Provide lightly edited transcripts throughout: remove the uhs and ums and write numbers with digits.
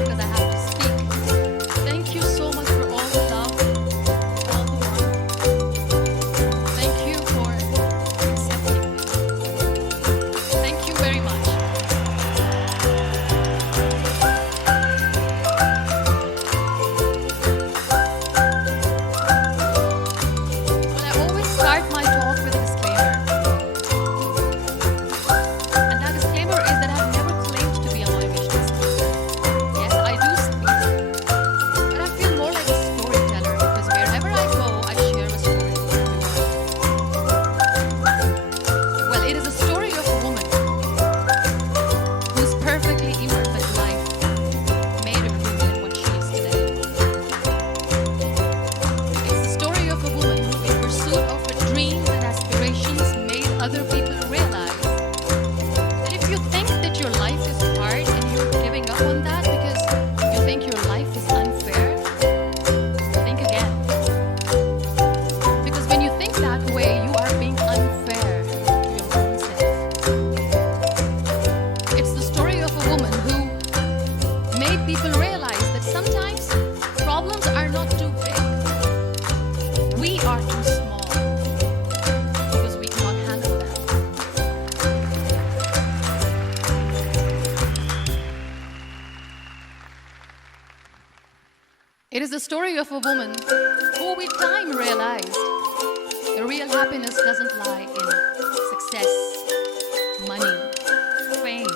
because I have to speak. Thank you so much for all the love, all the warmth. Thank you for accepting me. Thank you very much. Well, I always start my talk with a disclaimer. And that disclaimer is that I've never claimed to be a motivational speaker. Yes, I do speak, but I feel more like a storyteller because wherever I go, I share a story with everyone. Well, it is a story of a woman whose perfectly imperfect life made her who and what she is today. It's the story of a woman who, in pursuit of her dreams and aspirations, made other people realize that if you think that your life is hard and you're giving up on that because you think your life is unfair, think again. Because when you think that way, you are being unfair to your own self. It's the story of a woman who made people realize that sometimes problems are not too big. We are too small because we cannot handle them. It is the story of a woman who with time realized the real happiness doesn't lie in success, money, fame.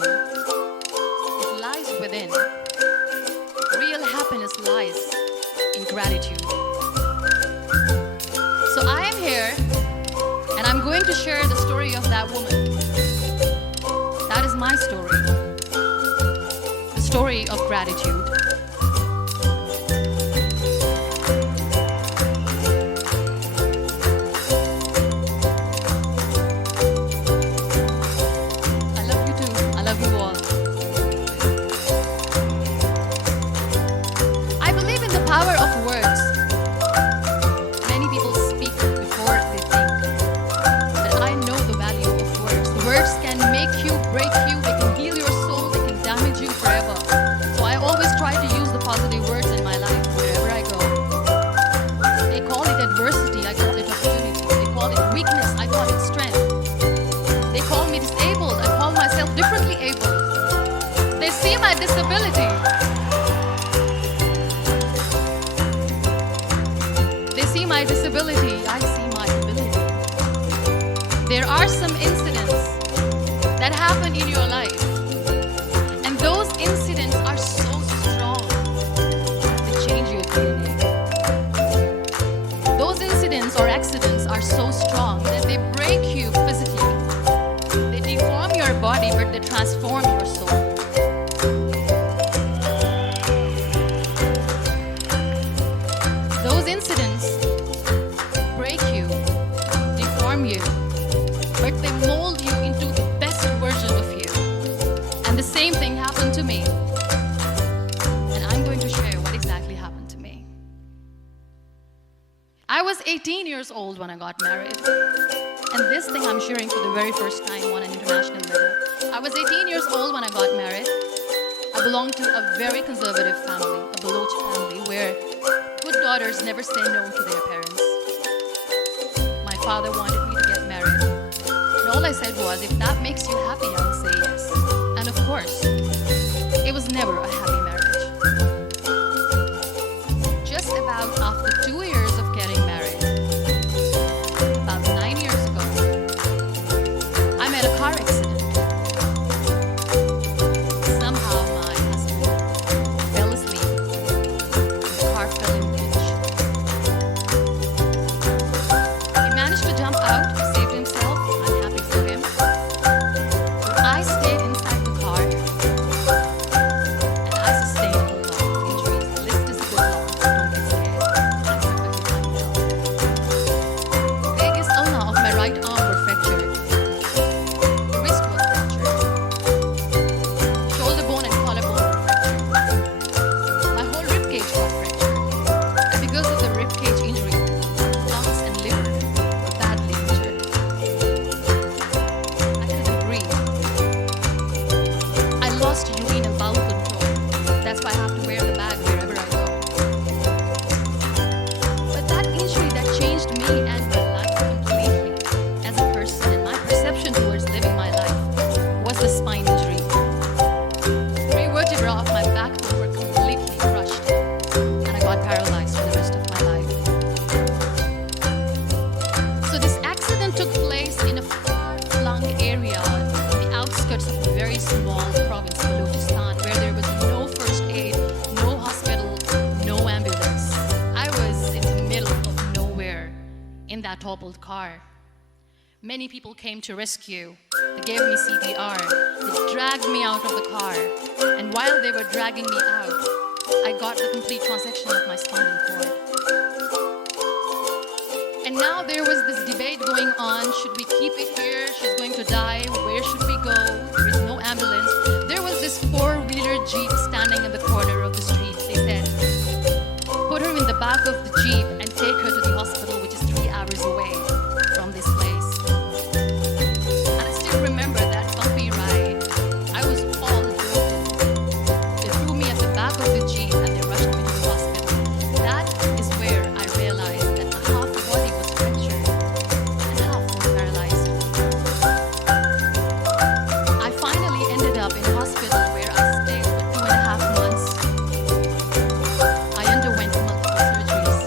It lies within. Real happiness lies in gratitude. So I am here and I'm going to share the story of that woman. That is my story. The story of gratitude. I love you too. I love you all. I believe in the power of words. Many people speak before they think. But I know the value of words. Words can make you, break you, they can heal your soul, they can damage you forever. So I always try to use the positive words in my life wherever I go. They call it adversity, I call it opportunity. They call it weakness, I call it strength. They call me disabled, I call myself differently able. They see my disability. They see my disability, I see my ability. There are some incidents that happen in your life, and those incidents are so strong that they change your DNA. Those incidents or accidents are so strong that they break you physically. They deform your body, but they transform your soul. Those incidents break you, deform you, but they mold you into the best version of you. And the same thing happened to me. And I'm going to share what exactly happened to me. I was 18 years old when I got married. And this thing I'm sharing for the very first time on an international level. I was 18 years old when I got married. I belonged to a very conservative family, a Baloch family, where good daughters never say no to their parents. My father wanted me to get married. And all I said was, if that makes you happy, I'll say yes. And of course, it was never a happy marriage. Just about after 2 years of getting married, about 9 years ago, I met a car accident. Somehow my husband fell asleep. The car fell in the ditch. He managed to jump out, saved himself. I'm happy for him. But I stayed inside the car and I I have to wear the bag wherever I go. But that injury that changed me and my life completely as a person and my perception towards living my life was the spine injury. 3 vertebrae of my backbone were completely crushed and I got paralyzed for the rest of my life. So this accident took place in a far-flung area in the outskirts of a very small province, Balochistan, where there was no first aid, no hospital, no ambulance. I was in the middle of nowhere in that toppled car. Many people came to rescue. They gave me CPR. They dragged me out of the car. And while they were dragging me out, I got the complete transection of my spinal cord. And now there was this debate going on. Should we keep it here? She's going to die. Where should we go? There is no ambulance. There was this 4-wheeler Jeep standing in the corner of the street. They said, put her in the back of the Jeep and take her to the hospital, which is 3 hours away from this place. And I still remember that bumpy ride. I was all broken. They threw me at the back of the Jeep and they rushed me to the hospital. That is where I realized that my half body was fractured and half was paralyzed. I finally ended up in a hospital where I stayed for 2.5 months. I underwent multiple surgeries.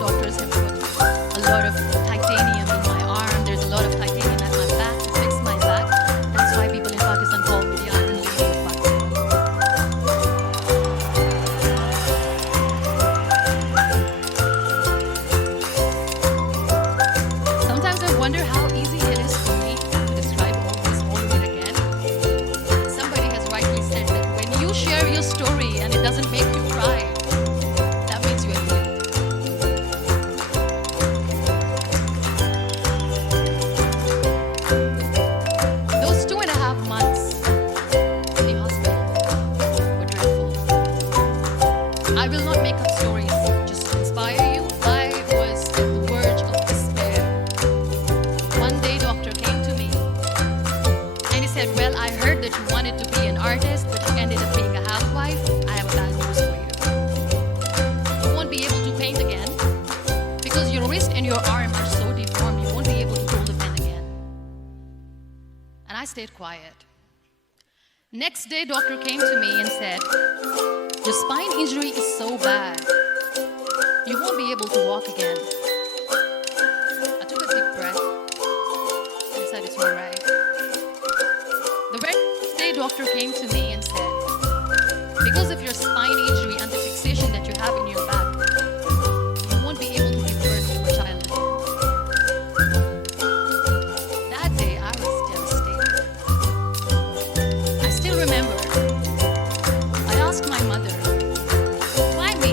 Doctors have put a lot of titanium in my arm. There's a lot of titanium at my back to fix my back. That's why people in Pakistan call me the Iron Lady of Pakistan. Sometimes I wonder how easy it is for me to describe all this all over again. Somebody has rightly said that when you share your story and it doesn't make you cry, that means you have lived. Those 2.5 months in the hospital were dreadful. I will not make up stories just to inspire you. I was at the verge of despair. One day, doctor came to me and he said, well, I heard that you wanted to be an artist, but you ended up being a housewife. I have bad news for you. You won't be able to paint again because your wrist and your arm are so deformed, you won't be able to hold a pen again. And I stayed quiet. Next day, doctor came to me and said, your spine injury is so bad, you won't be able to walk again. I took a deep breath and I said, it's all right. The very next day, doctor came to me and said, because of your spine injury and the fixation that you have in your back, you won't be able to give birth to a child again. That day, I was devastated. I still remember, I asked my mother, why me?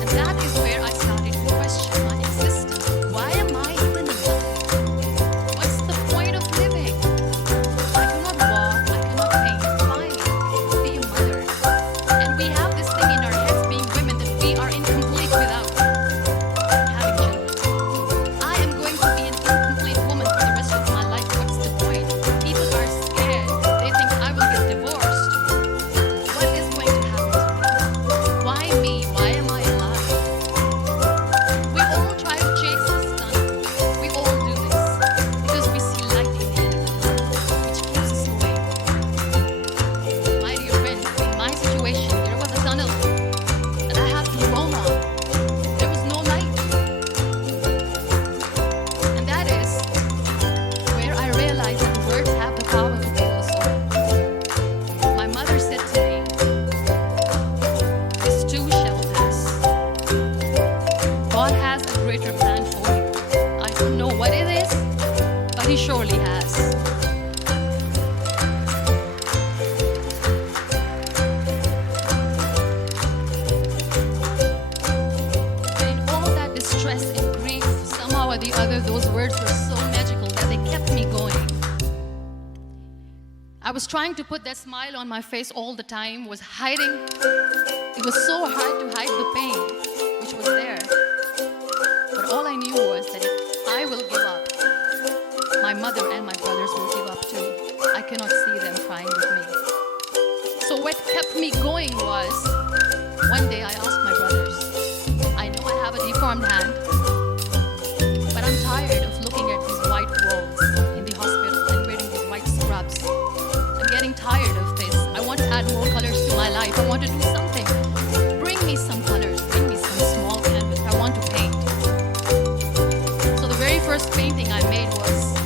And that is where I started to question my existence. Why am I even alive? What's the point of living? I cannot walk, I cannot paint, fine, be a mother. And we have this thing in our heads being women that we are incomplete without having children. I am going to be an incomplete woman for the rest of my life. What's the point? People are scared. They think I will get divorced. What is going to happen to me? Why me? Why am I alive? We all try to chase the sun. We all do this because we see light in the end of the tunnel, which keeps us awake. My dear friends, in my situation, there was a tunnel that I had to roll on. There was no light. And that is where I realized that words have the power to heal us all. My mother said to me, this too shall pass. God has a greater plan for you. I don't know what it is, but He surely has. And in all that distress and grief, somehow or the other, those words were so magical that they kept me going. I was trying to put that smile on my face all the time, was hiding. It was so hard to hide the pain, which was there. But all I knew was that if I will give up, my mother and my brothers will give up too. I cannot see them crying with me. So what kept me going was, one day I asked my brothers, I know I have a deformed hand, but I'm tired of looking at these white walls in the hospital and wearing these white scrubs. I'm getting tired of this. I want to add more colors to my life. I want to do something. Bring me some colors. Bring me some small canvas. I want to paint. So the very first painting I made was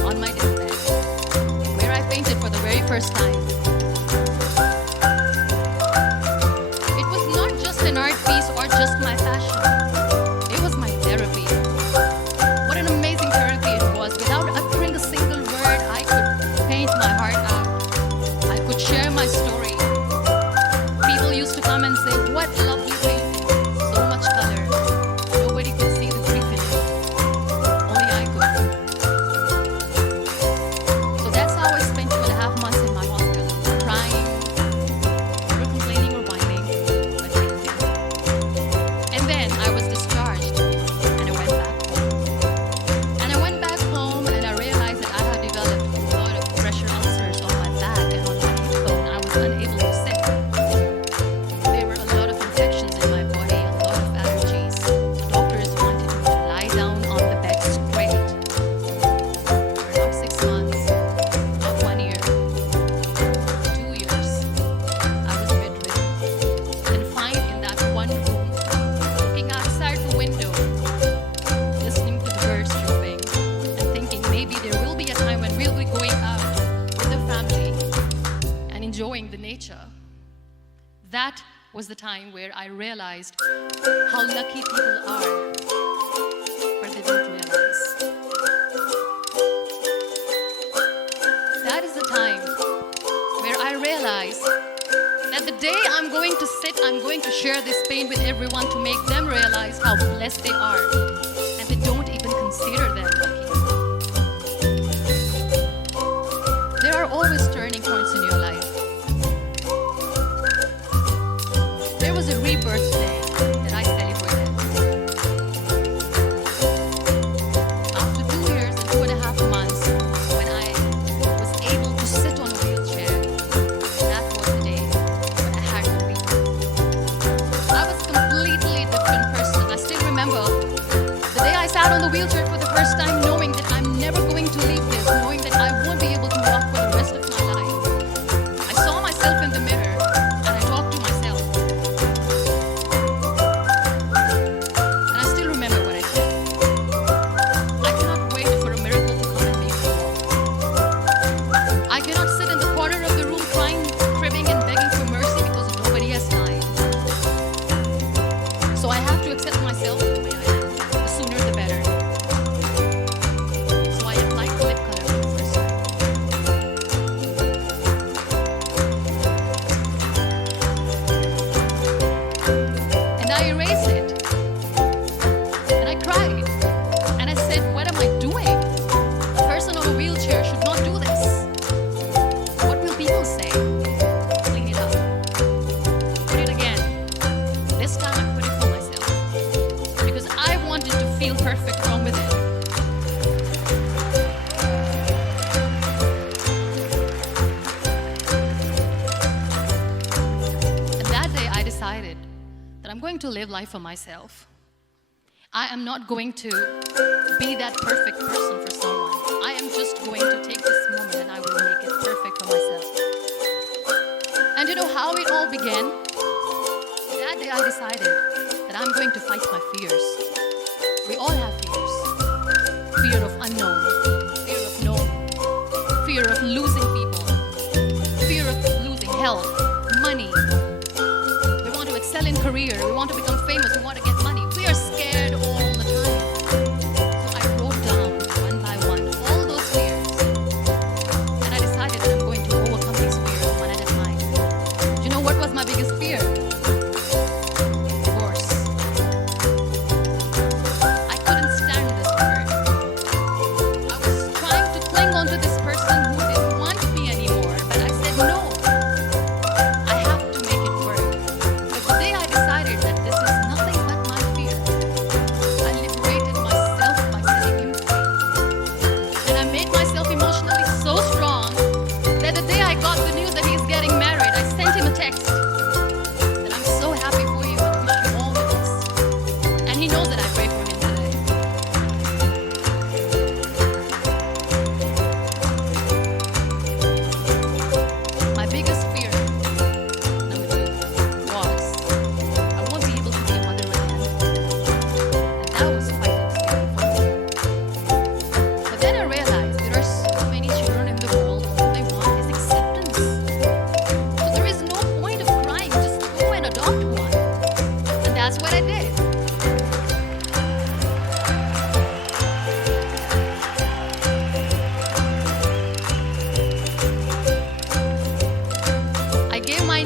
on my deathbed, where I painted for the very first time. It was not just an art piece or just my passion. It was my therapy. What an amazing therapy it was. Without uttering a single word, I could paint my heart out. I could share my story. People used to come and say, what lovely painting. So much color. Nobody could see the grief in it. Only I could. So that's how I spent 2.5 months in my hospital. Crying, never complaining or whining, but painting. And then I was discharged and I went back home. And I went back home and I realized that I had developed a lot of pressure ulcers on my back and on my hip bone. I was unable to sit. There were a lot of infections in my body, a lot of allergies. The doctors wanted me to lie down on the bed straight. For not 6 months, not 1 year, 2 years, I was bedridden, confined in that one room, looking outside the window, listening to the birds chirping, and thinking maybe there will be a time when we'll be going out with the family and enjoying the nature. That was the time where I realized how lucky people are, but they don't realize. That is the time where I realized that the day I'm going to sit, I'm going to share this pain with everyone to make them realize how blessed they are, and they don't even consider them lucky. There are always turning points in your life. There was a rebirth day that I celebrated. After 2 years and 2.5 months, when I was able to sit on a wheelchair, that was the day when I had to rebirth. I was a completely different person. I still remember the day I sat on the wheelchair for the first time, knowing that I'm never going to leave this, knowing that I won't be able to walk for the rest of my life. I saw myself in the mirror and I talked to myself. And I still remember what I said. I cannot wait for a miracle to come and make me walk. I cannot sit in the corner of the room crying, cribbing and begging for mercy because nobody has time. So I have to accept myself the way I am. The sooner the better. So I applied lip color for the first time. And I erased it. And I cried. And I said, what am I doing? A person on a wheelchair should not do this. What will people say? Clean it up. Put it again. This time I put it for myself. Because I wanted to feel perfect from within. And that day I decided that I'm going to live life for myself. I am not going to be that perfect person for someone. I am just going to take this moment and I will make it perfect for myself. And you know how it all began? That day I decided that I'm going to fight my fears. We all have fears. Fear of unknown, fear of known, fear of losing people, fear of losing health, money. We want to excel in career, we want to become famous, we want to get money. We are scared all the time. So I wrote down one by one all those fears. And I decided that I'm going to overcome these fears one at a time. Do you know what was my biggest fear? Divorce. I couldn't stand this word. I was trying to cling on to this person who didn't want me anymore, but I said no. I have to make it work. But the day I decided that this is nothing but my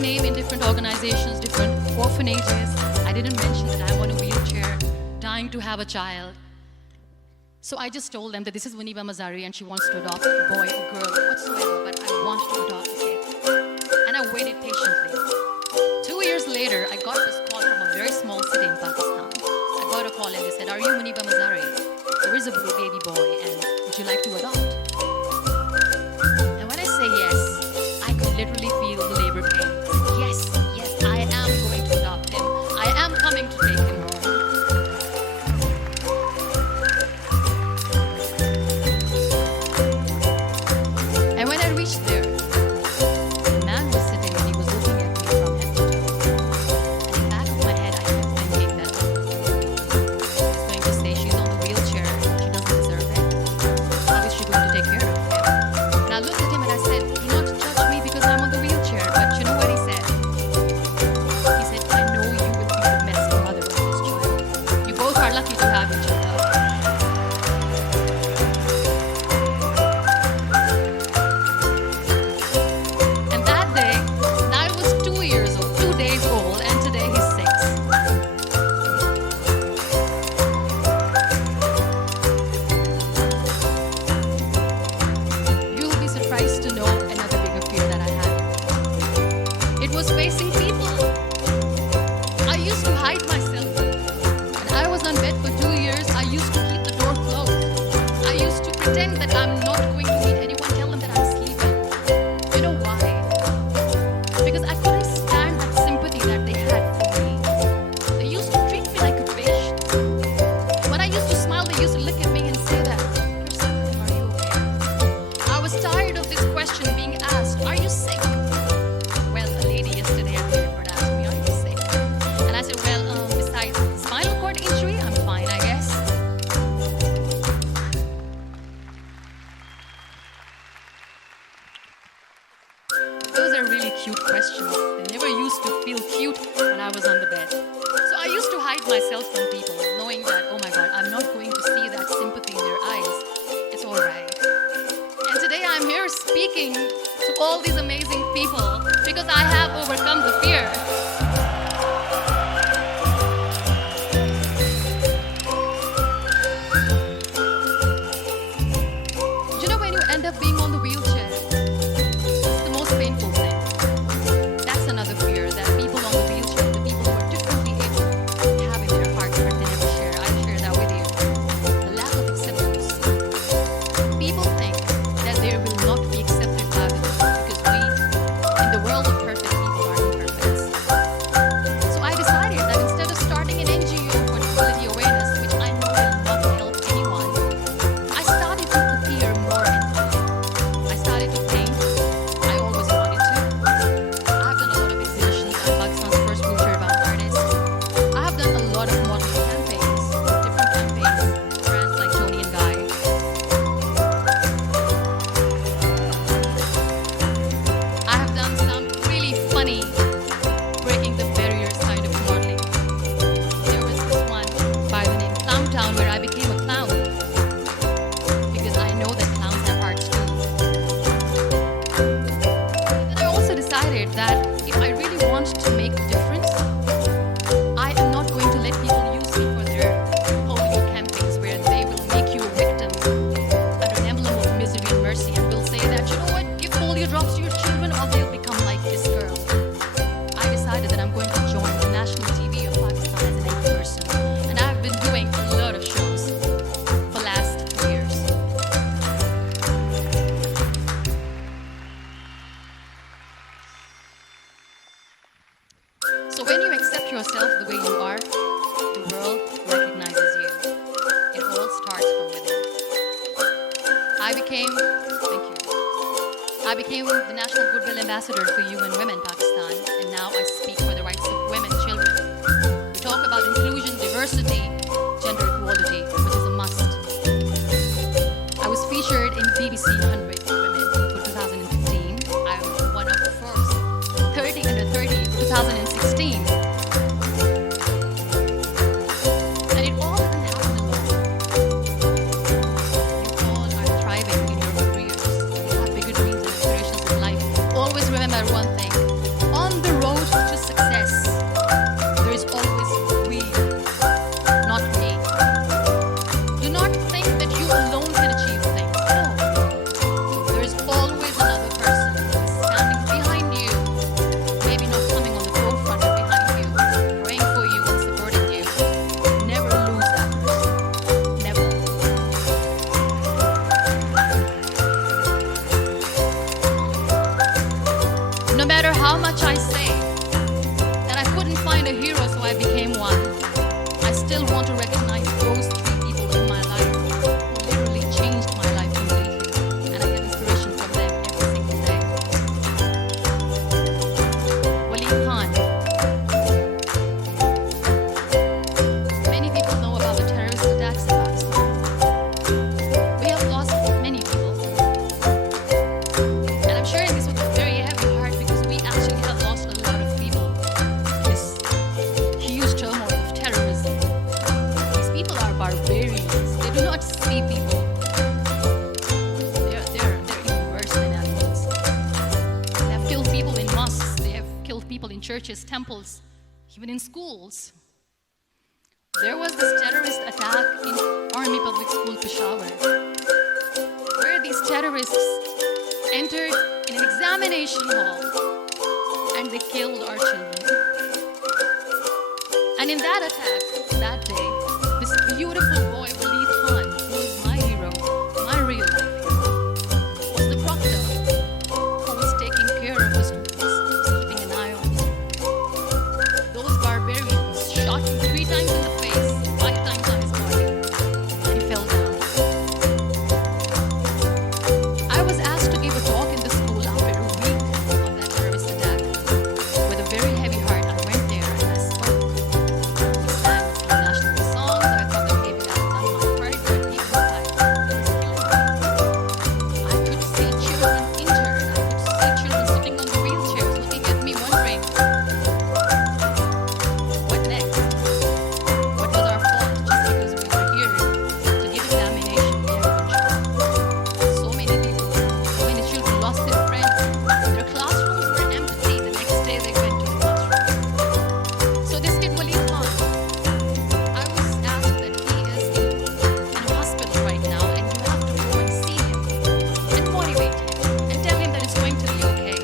name in different organizations, different orphanages. I didn't mention that I'm on a wheelchair, dying to have a child. So I just told them that this is Muniba Mazari and she wants to adopt a boy or girl whatsoever, but I want to adopt a kid. And I waited patiently. 2 years later, I got this call from a very small city in Pakistan. I got a call and they said, "Are you Muniba Mazari? There is a blue baby boy and would you like to adopt?" And when I say yes, I could literally feel the labor pain. Yes, yes, I am going to adopt him. I am coming to take him home. And when I reached there, the man was sitting and he was looking at me from head to toe. And in the back of my head, I kept thinking that he's going to say she's on the wheelchair, she doesn't deserve it. How is she going to take care of him? And I looked at him and I said, "You not judge me because I'm on the wheelchair." But you know what he said? He said, "I know you will be the best mother of this child. You both are lucky to have each other." And that day, I was 2 years old, 2 days old, and today he's 6. You'll be surprised to know another bigger fear that I had. It was facing people. I used to hide myself. When I was on bed for 2 years, I used to keep the door closed. I used to pretend that I'm not going to meet anyone, tell them that I'm sleeping. You know why? Because I couldn't stand that sympathy that they had for me. They used to treat me like a patient. When I used to smile, they used to look at me and say that, "You're suffering, are you okay?" I was tired of this question being asked, "Are you sick?" Well, a lady yesterday at the airport asked me, "Are you sick?" And I said, "Well, besides spinal cord injury, I'm fine, I guess." Those are really cute questions. They never used to feel cute when I was on the bed. So I used to hide myself from people, knowing that, oh my God, I'm not going to see that sympathy in their eyes. It's all right. And today I'm here speaking to all these amazing people because I have overcome the fear. You know, when you end up being on the wheelchair, it's the most painful thing. That's another fear that people on the wheelchair, the people who are differently able, have in their hearts but they never share. I share that with you. The lack of acceptance. People think that they will not be accepted by others because we, in the world of perfect people, are imperfect. So I decided that instead of starting an NGO for disability awareness, which I know will not help anyone, I started to appear more in public. I started to paint. I always wanted to. I've done a lot of exhibitions. I'm Pakistan's first wheelchair-bound artist. I have done a lot of modeling campaigns, different campaigns, brands like Tony and Guy. I have done some really funny, breaking the barriers kind of modeling. There was this one by the name Clown Town where I became a clown because I know that clowns have hearts too. Then I also decided that if I really want to make a difference, I am not going to let people use me for their polio campaigns where they will make you a victim under an emblem of misery and mercy and will say that, you know what, give polio drops to your children or they'll become like this girl. I decided that I'm going to join the national TV of Pakistan as an young person, and I've been doing a lot of shows for last 2 years. So when you accept yourself the way you are, the world recognizes you. It all starts from within. I became the National Goodwill Ambassador for UN Women Pakistan, and now I speak for the rights of women, children. We talk about inclusion, diversity, gender equality, which is a must. I was featured in BBC 100 Women for 2015. I'm one of the first 30 under 30 for 2016. And it all doesn't happen alone. You all are thriving in your careers. You have bigger dreams and aspirations in life. Always remember one thing. much I say that I couldn't find a hero, so I became one. I still want to recognize those three people in my life who literally changed my life completely, and I get inspiration from them every single day. Waleed Khan. Many people know about the terrorist attacks in Pakistan. We have lost many people. And I'm sharing this with a very heavy heart because we actually have lost a lot of people in this huge turmoil of terrorism. These people are barbarians. They do not see people. They're even worse than animals. They have killed people in mosques. They have killed people in churches, temples, even in schools. There was this terrorist attack in Army Public School, Peshawar, where these terrorists entered in an examination hall and they killed our children. And in that attack, that day, this beautiful boy, Waleed Khan, who is my hero, my real life hero, was the proctor who was taking care of the students, was keeping an eye on them. Those barbarians shot him 3 times in the face, 5 times on his body, and he fell down. I was asked to give a talk in the school after a week of that terrorist attack. With a very heavy heart, I went there and I spoke. We sang a few national songs. I thought that maybe I'd done my part, but even if I was killing me. I could see children injured. I could see children sitting on the wheelchairs looking at me wondering, what next? What was our fault just because we were here to give examination there eventually? So many people, so many children lost their friends. Their classrooms were empty. The next day they went to the classroom. So this kid Waleed Khan, I was asked that he is in a hospital right now and you have to go and see him and motivate him and tell him that it's going to be okay.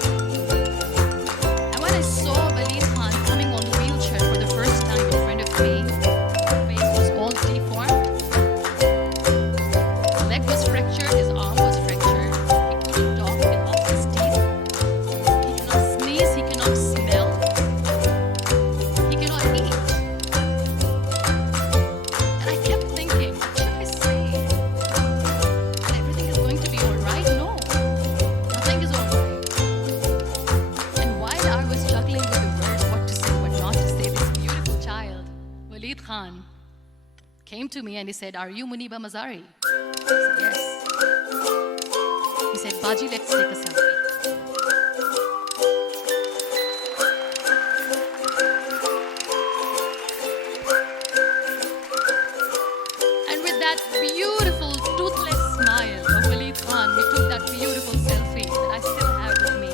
And when I saw Waleed Khan coming on a wheelchair for the first time in front of me, his face was all deformed. His leg was fractured, his arm was fractured. He couldn't talk, he lost his teeth. He cannot sneeze, he cannot smell. He cannot eat. And I kept thinking, what should I say? That everything is going to be all right? No, nothing is all right. And while I was juggling with the words, what to say, what not to say, this beautiful child, Waleed Khan, came to me and he said, "Are you Muniba Mazari?" I said, "Yes." He said, "Baji, let's take a selfie." And with that beautiful toothless smile of Waleed Khan, we took that beautiful selfie that I still have with me.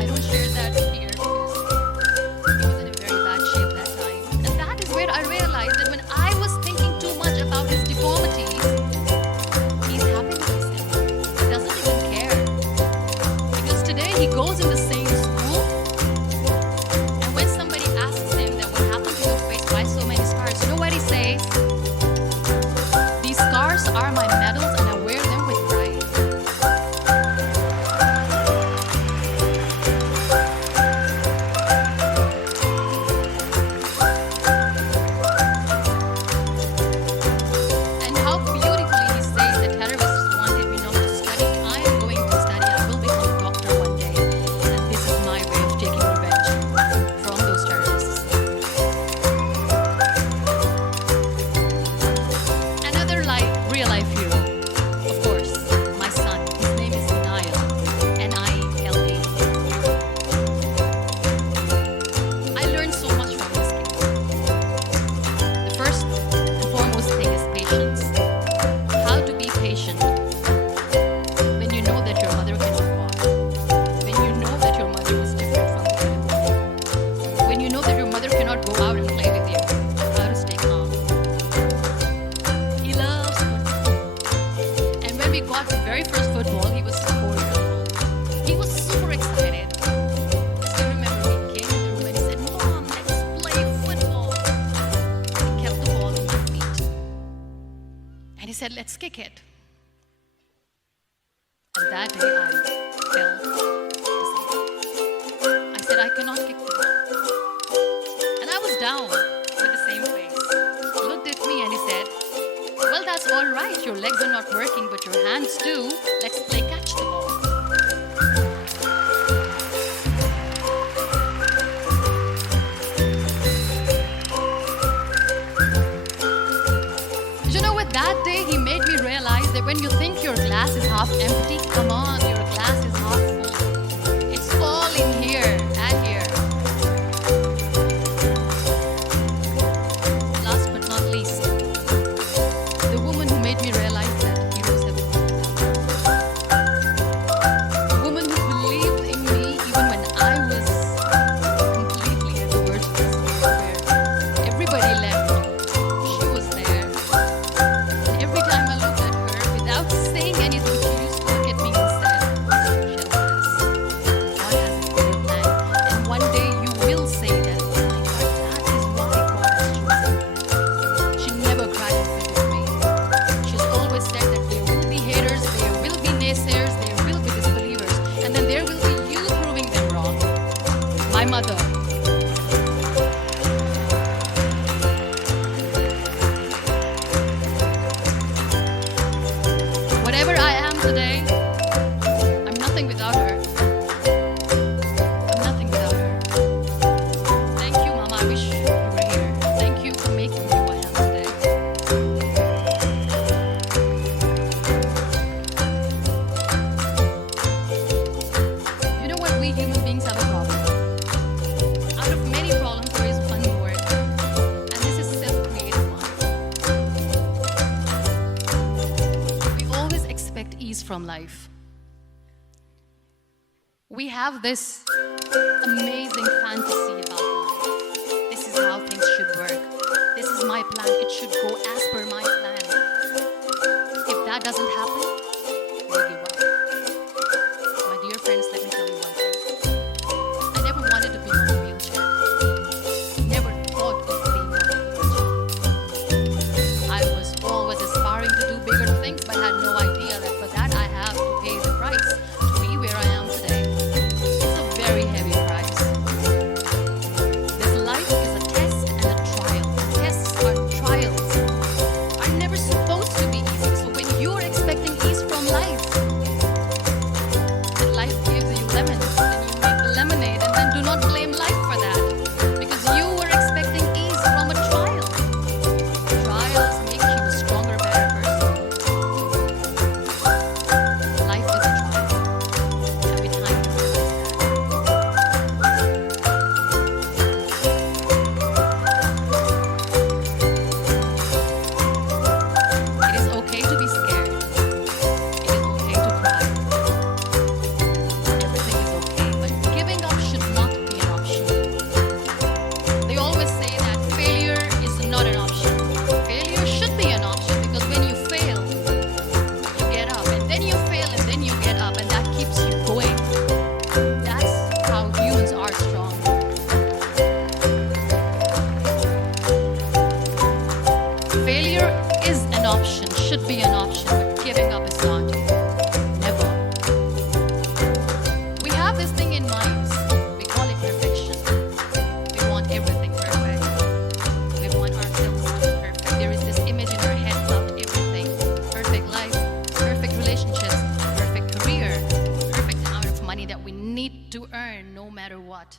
I don't share that here because he was in a very bad shape that time. And that is where I realized that when I was thinking too much about his deformities, he's happy with himself. He doesn't even care. Because today he goes in the same school, and when somebody asks him that what happened to your face, why so many scars, you know what he says? "These scars are my medals and I wear them with pride." And how beautifully he says that terrorists wanted me not to study. I am going to study. I will become a doctor one day. And this is my way of taking revenge from those terrorists. Another real life hero, of course, my son. His name is Nile, N-I-L-E. I learned so much from this kid. The first and foremost thing is patience. How to be patient when you know that your mother cannot walk, when you know that your mother is different from the other one, when you know that your mother cannot go out and play with you. How to stay calm. He loves football. And when we got the very first football, he was 4 years old. He was super excited. I still remember he came in the room and he said, "Mom, let's play football." He kept the ball in my feet. And he said, "Let's kick it." And that day I felt disabled. down with the same face, looked at me and he said, well, that's all right. Your legs are not working, but your hands do. Let's play catch the ball. You know what? That day he made me realize that when you think your glass is half empty, come on, your glass is half full. It's all in here and here. Last but not least, the woman who made me realize that heroes have the woman who believed in me even when I was completely at the verge of despair, where everybody left. She was there. And every time I looked at her, without saying anything, she used to look at me and said, "Shellas, God has a bigger plan. And one day you will say that, oh my God, that is why God has chosen me." She never cried in front of me. She's always said that there will be haters, there will be naysayers, there will be disbelievers, and then there will be you proving them wrong. My mother. Whatever I am today, I'm nothing without her. I'm nothing without her. Thank you, Mama. I wish you were here. Thank you for making me who I am today. You know what? We human beings have a problem. Out of many problems, there is one more, and this is self-created one. We always expect ease from life. We have this amazing fantasy about life. This is how things should work. This is my plan. It should go as per my plan. If that doesn't happen, we'll give up. My dear friends, let me tell you one thing. I never wanted to be on a wheelchair. Never thought of being on a wheelchair. I was always aspiring to do bigger things, but had no idea that for that I have to pay the price to be where I am today. It's a very heavy price. This life is a test and a trial. Tests are trials. Are never supposed to be easy. So when you're expecting ease from life, and life gives you lemons, then you make the lemonade, and then do not blame life for that, because you were expecting ease from a trial. Trials make you a stronger, better person. Life is a trial. Every time you realize that. It is okay to be scared. It is okay to cry. Everything is okay, but giving up should not be an option. They always say that failure is not an option. Failure should be an option, because when you fail, you get up, and then you fail, and then you get up, and that keeps you going. That's how humans are strong. Failure is an option, should be an option, but giving up is not. Never. We have this thing in minds. We call it perfection. We want everything perfect. We want ourselves to be perfect. There is this image in our head about everything. Perfect life, perfect relationships, perfect career, perfect amount of money that we need to earn no matter what.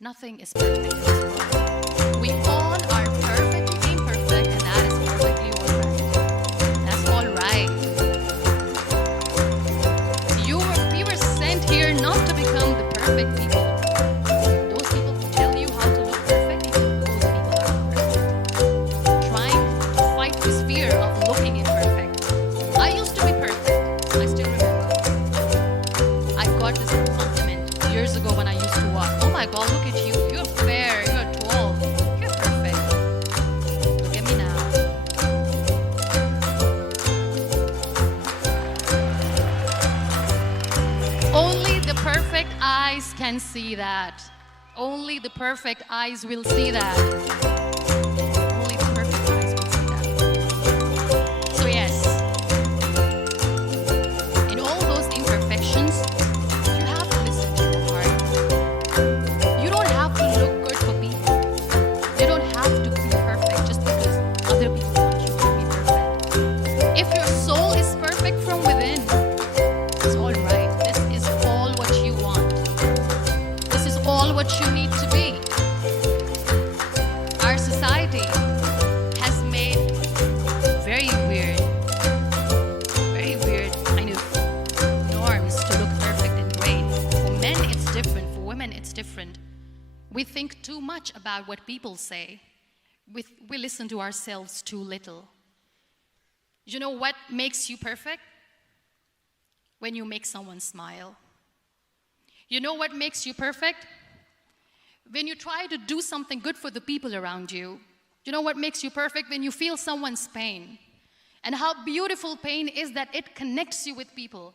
Nothing is perfect in this world. We all are perfectly imperfect, and that is perfectly all right. That's all right. We were sent here not to become the perfect people. Those people who tell you how to look perfect, even those people are imperfect. Trying to fight this fear of looking imperfect. I used to be perfect. I still remember. I got this compliment years ago when I used to walk. Oh my God, look at you. You're fair. You're tall. You're perfect. Look at me now. Only the perfect eyes can see that. Only the perfect eyes will see that. Only the perfect eyes will see that. So yes, in all those imperfections, you have to listen to your heart. You don't have to look good for people. all what you need to be. Our society has made very weird kind of norms to look perfect and great. For men, it's different. For women, it's different. We think too much about what people say. We listen to ourselves too little. You know what makes you perfect? When you make someone smile. You know what makes you perfect? When you try to do something good for the people around you. You know what makes you perfect? When you feel someone's pain. And how beautiful pain is that it connects you with people.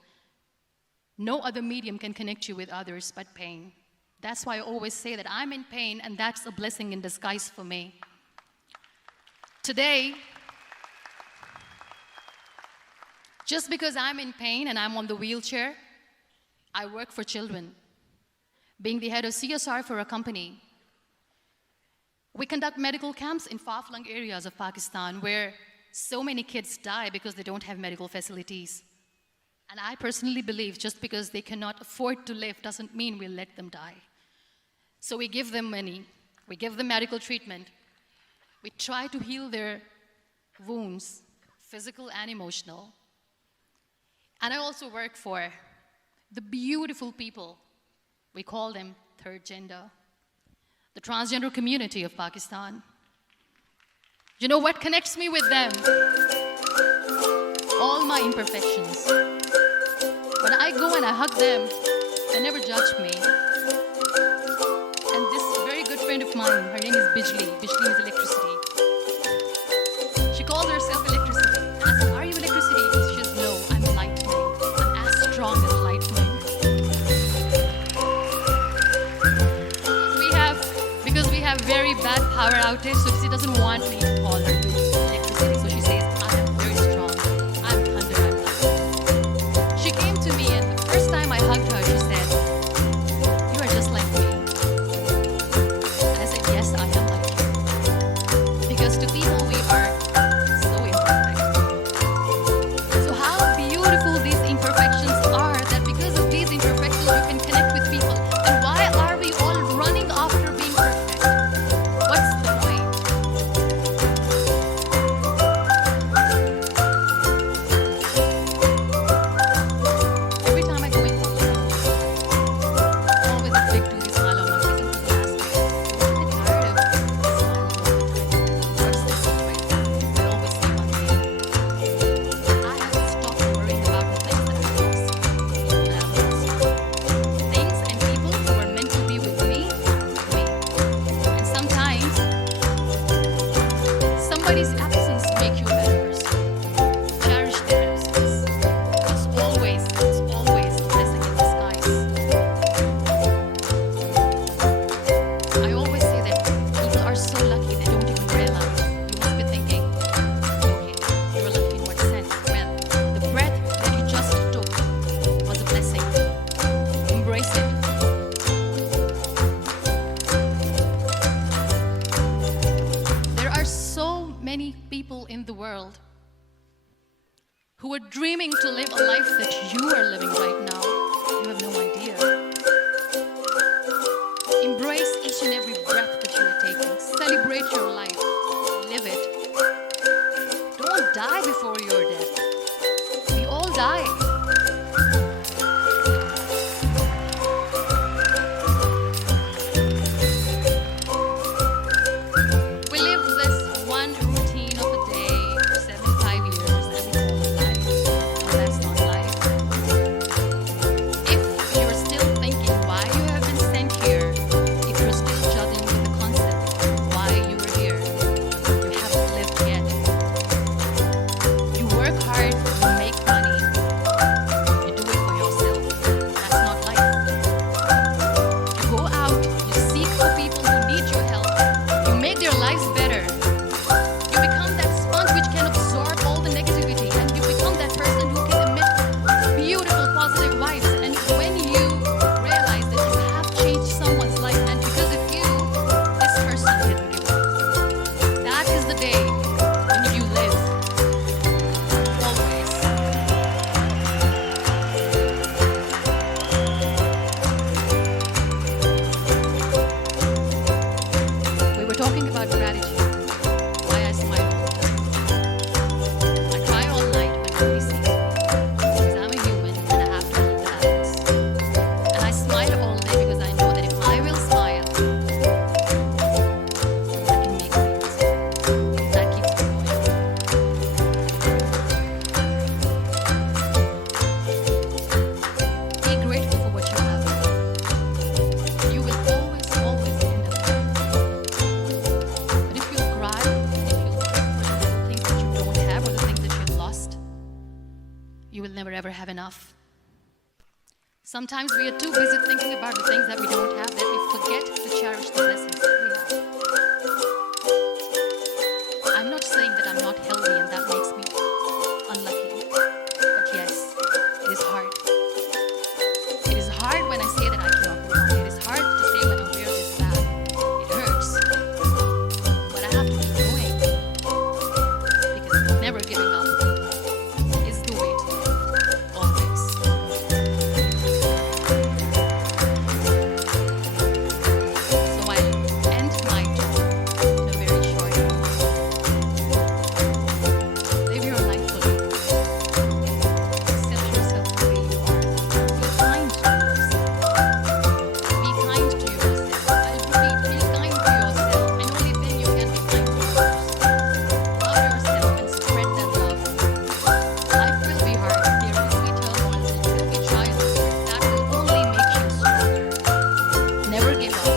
No other medium can connect you with others but pain. That's why I always say that I'm in pain, and that's a blessing in disguise for me. Today, just because I'm in pain and I'm on the wheelchair, I work for children. Being the head of CSR for a company, we conduct medical camps in far-flung areas of Pakistan where so many kids die because they don't have medical facilities. And I personally believe just because they cannot afford to live doesn't mean we'll let them die. So we give them money, we give them medical treatment, we try to heal their wounds, physical and emotional. And I also work for the beautiful people, we call them third gender, the transgender community of Pakistan. You know what connects me with them? All my imperfections. When I go and I hug them, they never judge me. And this very good friend of mine, her name is Bijli. Bijli is electricity. She calls herself electricity. And I said, are you electricity? She says, no, I'm lightning. I'm as strong as lightning. Because we have very bad power outage, so she doesn't want me to call her electricity. So she says, I am very strong. I'm thunder, I'm lightning. She came to me, and the first time I hugged her, she said, you are just like me. And I said, yes, I am like you. Because to people, we are so imperfect. So how beautiful these imperfections are, that because of these imperfections, you can connect with people. And why are we all running after being perfect? What's the point? Every time I go in I'm always a big duty smile on my face, and people ask me, don't you get tired of smiling all the time? What's the secret? I always say one thing. I have stopped worrying about the things that I've lost. Things and people who were meant to be with me. And sometimes, somebody's absence make you a better person. Cherish their absence. It's always a blessing in disguise. I always say that people are so lucky they don't even realize. You must be thinking, okay, you're lucky in what sense? Well, the breath that you just took was a blessing. Embrace it. There are so many people in the world who are dreaming to live a life that you are living right now. You have no idea. Embrace each and every breath that you are taking. Celebrate your life. Live it. Don't die before your death. We all die. We live this one routine of a day for 75 years, and we call it life. No, that's not life. If you're still thinking why you have been sent here, if you're still judging with the concept why you were here, enough. Sometimes we are too busy thinking about the things that we don't have that we forget to cherish the blessings that we have. I'm not saying that I'm not healthy and that makes me unlucky. But yes, it is hard. It is hard when I say that I cannot go on. It is hard to say when I'm wear this bag. It hurts. But I have to keep going. Because never giving up is the way to always. So I end my talk in a very short way. Live your life fully. Accept yourself the way you are. Be kind to yourself. Be kind to yourself. I'll repeat, be kind to yourself. And only then you can be kind to others. Love yourself and spread that love. Life will be hard. There will be turmoils. There will be trials. That will only make you stronger. Never give up.